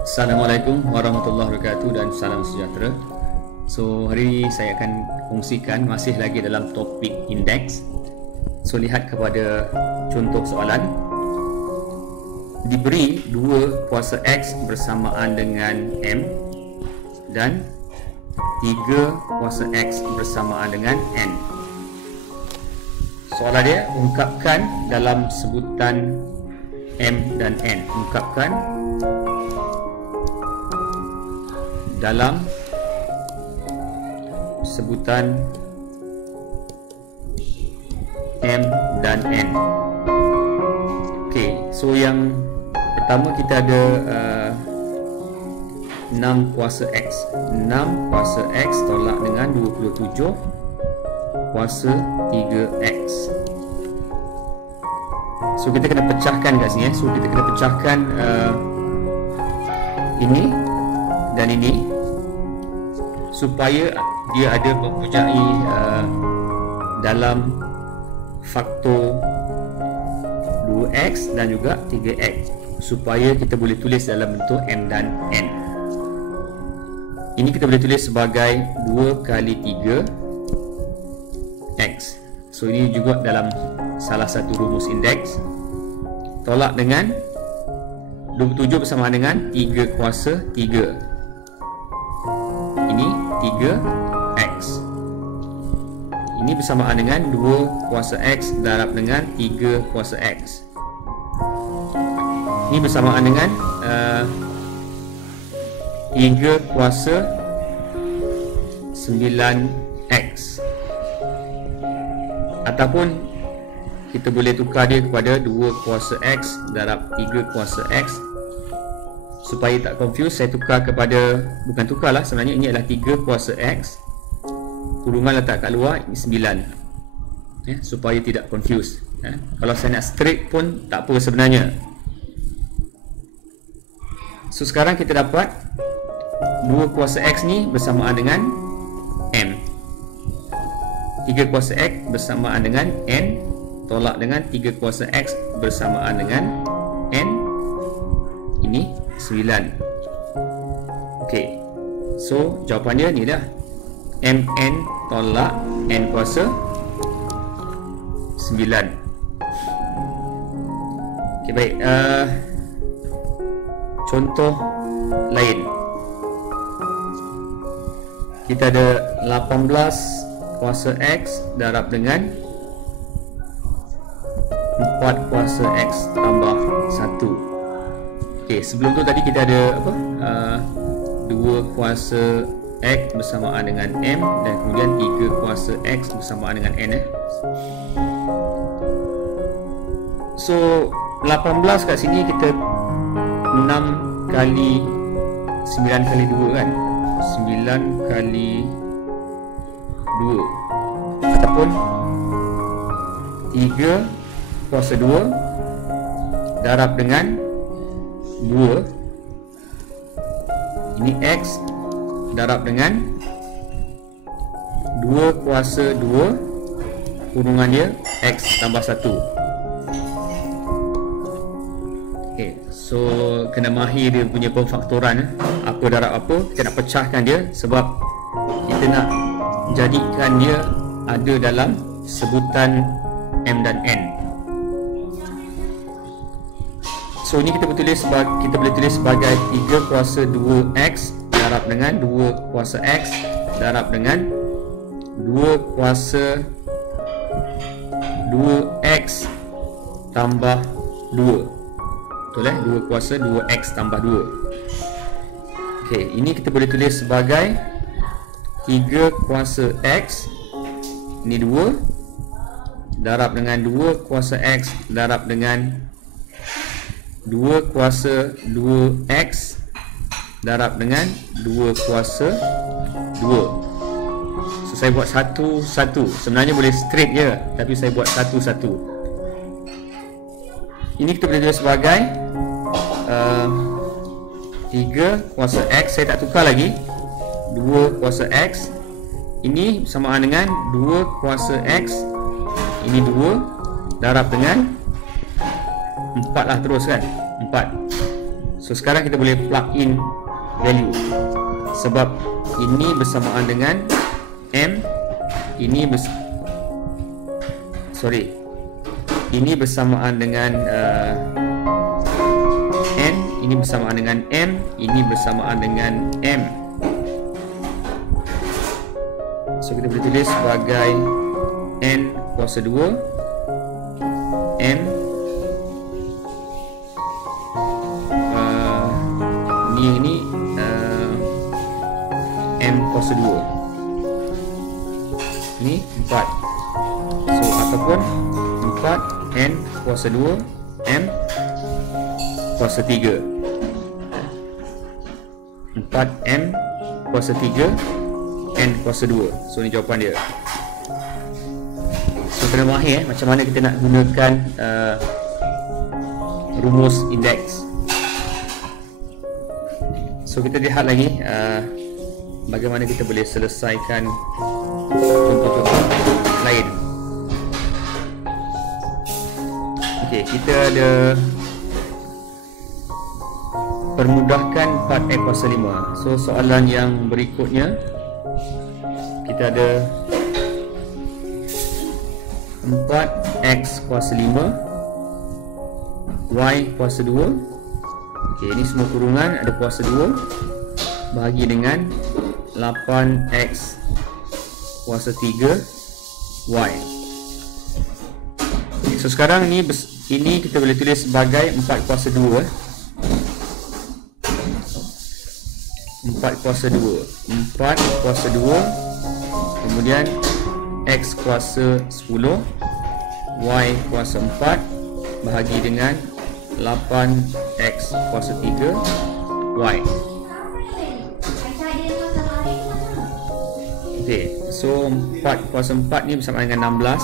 Assalamualaikum warahmatullahi wabarakatuh dan salam sejahtera. So hari ini saya akan kongsikan masih lagi dalam topik indeks. So lihat kepada contoh soalan. Diberi 2 kuasa X bersamaan dengan M dan 3 kuasa X bersamaan dengan N. Soalan dia, ungkapkan dalam sebutan M dan N. Ungkapkan dalam sebutan M dan N. Okey, so yang pertama kita ada 6 kuasa X. 6 kuasa X tolak dengan 27 kuasa 3X. So kita kena pecahkan kat sini. So kita kena pecahkan ini dan ini supaya dia ada mempunyai dalam faktor 2x dan juga 3x, supaya kita boleh tulis dalam bentuk M dan N. Ini kita boleh tulis sebagai 2 kali 3x. So ini juga dalam salah satu rumus indeks. Tolak dengan 27 bersamaan dengan 3 kuasa 3. Ini 3x. Ini bersamaan dengan 2 kuasa X darab dengan 3 kuasa X. Ini bersamaan dengan 3 kuasa 9x. Ataupun kita boleh tukar dia kepada 2 kuasa X darab 3 kuasa X. Supaya tak confuse, saya tukar kepada, bukan tukar lah, sebenarnya ini adalah 3 kuasa X, kurungan letak kat luar, ini 9, supaya tidak confuse. Kalau saya nak straight pun tak apa sebenarnya. So sekarang kita dapat 2 kuasa X ni bersamaan dengan M, 3 kuasa X bersamaan dengan N, tolak dengan 3 kuasa X bersamaan dengan N, ini 9. Okey, so jawapan dia ni dah, MN tolak N kuasa 9. Okey, baik. Contoh lain, kita ada 18 kuasa X darab dengan 4 kuasa X tambah 1. Okey, sebelum tu tadi kita ada apa? 2 kuasa X bersamaan dengan M dan kemudian 3 kuasa X bersamaan dengan N. So 18 kat sini kita 6 kali 9 kali 2 kan? 9 kali 2 ataupun 3 kuasa 2 darab dengan 2, ini X darab dengan 2 kuasa 2 kurungan dia X tambah 1. Okay, so kena mahir dia punya pemfaktoran, apa darab apa, kita nak pecahkan dia sebab kita nak jadikan dia ada dalam sebutan M dan N. So ini kita boleh tulis sebagai 3 kuasa 2x darab dengan 2 kuasa x darab dengan 2 kuasa 2x tambah 2. Betul 2 kuasa 2x tambah 2. Okey, ini kita boleh tulis sebagai 3 kuasa x, ini 2 darab dengan 2 kuasa x darab dengan 2 kuasa 2x darab dengan 2 kuasa 2. So saya buat satu-satu. Sebenarnya boleh straight je, tapi saya buat satu-satu. Ini kita boleh tulis sebagai 3 kuasa x. Saya tak tukar lagi. 2 kuasa x. Ini bersamaan dengan 2 kuasa x. Ini 2 darab dengan 4 lah terus kan, 4. So So sekarang kita boleh plug in value, sebab ini bersamaan dengan M, ini ini bersamaan dengan N, ini bersamaan dengan M, ini bersamaan dengan M. So kita boleh tulis sebagai N kuasa 2 M ini M kuasa 2, ini 4. So ataupun 4 N kuasa 2 M kuasa 3, 4 M kuasa 3 N kuasa 2. So ni jawapan dia. So kena mahir macam mana kita nak gunakan rumus indeks. So kita lihat lagi bagaimana kita boleh selesaikan contoh-contoh lain. Okey, kita ada permudahkan 4x kuasa 5. So soalan yang berikutnya kita ada 4x kuasa 5 y kuasa 2. Okey, ini semua kurungan ada kuasa 2 bahagi dengan 8x kuasa 3 y. So sekarang ini kita boleh tulis sebagai 4 kuasa 2. 4 kuasa 2, 4 kuasa 2, kemudian x kuasa 10, y kuasa 4 bahagi dengan 8x kuasa 3 y. Okey, so 4 kuasa 4 ni bersama dengan 16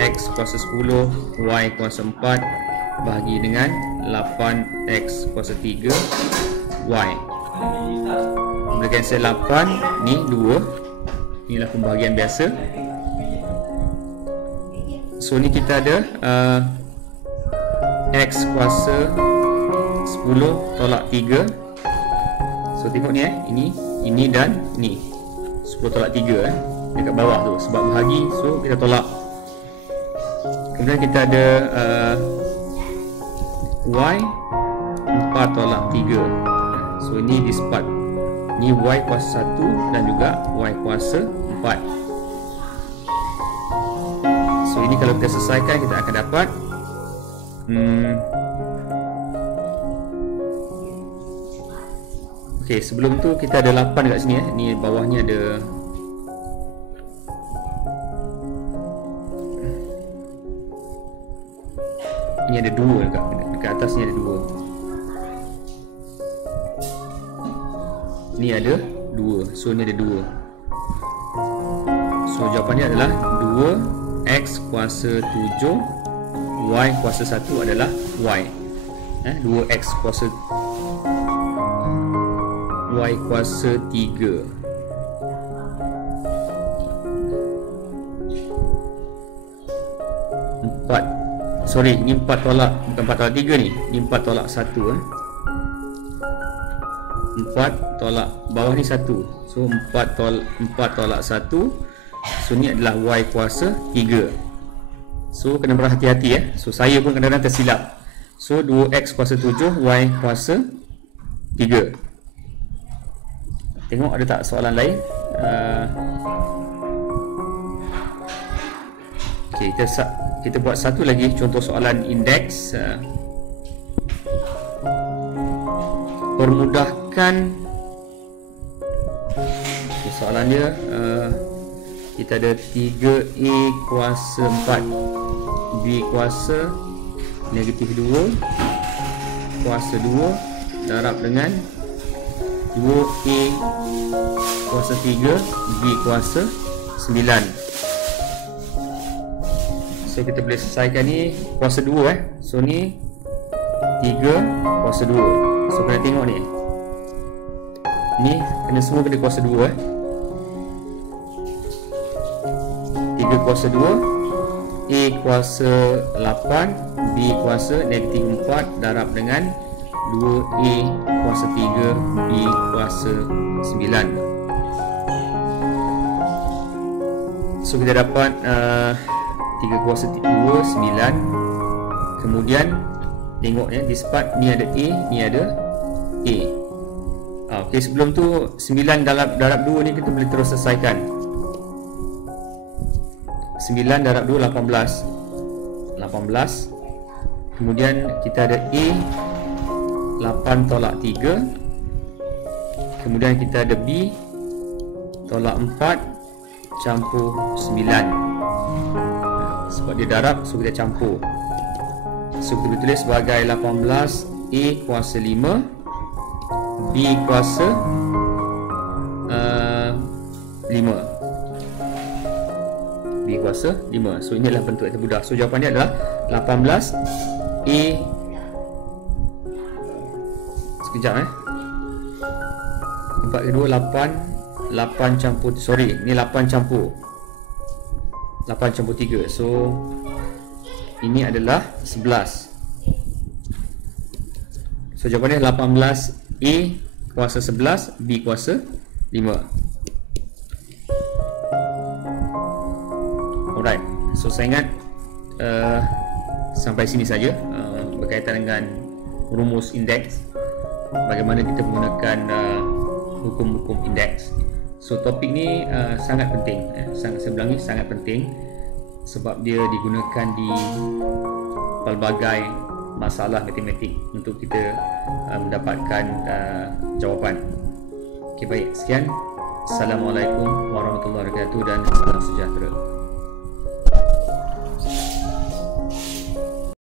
x kuasa 10 y kuasa 4 bahagi dengan 8x kuasa 3 y. Bila cancel 8 ni 2. Inilah pembahagian biasa. So ni kita ada x kuasa 10 tolak 3. So tengok ni ini dan ni 10 tolak 3 dekat bawah tu sebab bahagi, so kita tolak. Kemudian kita ada y 4 tolak 3. So ini disepart. Ni y kuasa 1 dan juga y kuasa 4. So ini kalau kita selesaikan kita akan dapat Okey, sebelum tu kita ada 8 dekat sini Ni bawahnya ada ni ada 2 dekat atas ni ada 2. Ni ada 2. So ni ada 2. So jawapannya adalah 2x kuasa 7 y kuasa 1 adalah y. 2x kuasa y kuasa 3. Sorry, ni 4 tolak, bukan 4 tolak 3 ni. Ni 4 tolak 1 4 tolak bawah ni 1. So 4 tolak 1. So ni adalah y kuasa 3. So kena berhati-hati So saya pun kadang-kadang tersilap. So 2x kuasa 7 y kuasa 3. Tengok ada tak soalan lain. Okey, kita buat satu lagi contoh soalan indeks. Permudahkan. Okay, soalan dia kita ada 3a kuasa 4 b kuasa negatif 2 kuasa 2 darab dengan 2a kuasa 3 b kuasa 9. So kita boleh selesaikan ni kuasa 2 So ni 3 kuasa 2. So kena tengok ni. Ni kena semua kena kuasa 2 3 kuasa 2 A kuasa 8, B kuasa negatif 4 darab dengan 2A kuasa 3, B kuasa 9. So kita dapat 3 kuasa 2, 9. Kemudian tengok ya, di part ni ada A, ni ada A. Okey, sebelum tu 9 darab 2 ni kita boleh terus selesaikan. 9 darab 2 18. Kemudian kita ada A 8 tolak 3. Kemudian kita ada B tolak 4 campur 9. Sebab dia darab, so kita campur. So kita tulis sebagai 18 A kuasa 5, B kuasa 5. B kuasa 5. So inilah bentuk yang termudah. So jawapan dia adalah 18 A. Sekejap 4 kedua 8 campur, sorry, ni 8 campur 3. So ini adalah 11. So jawapan dia 18 A kuasa 11, B kuasa 5. Alright, so saya ingat sampai sini saja berkaitan dengan rumus indeks, bagaimana kita menggunakan hukum-hukum indeks. So topik ni sangat penting, saya bilang ni sangat penting sebab dia digunakan di pelbagai masalah matematik untuk kita mendapatkan jawapan. Okey, baik, sekian. Assalamualaikum warahmatullahi wabarakatuh dan salam sejahtera.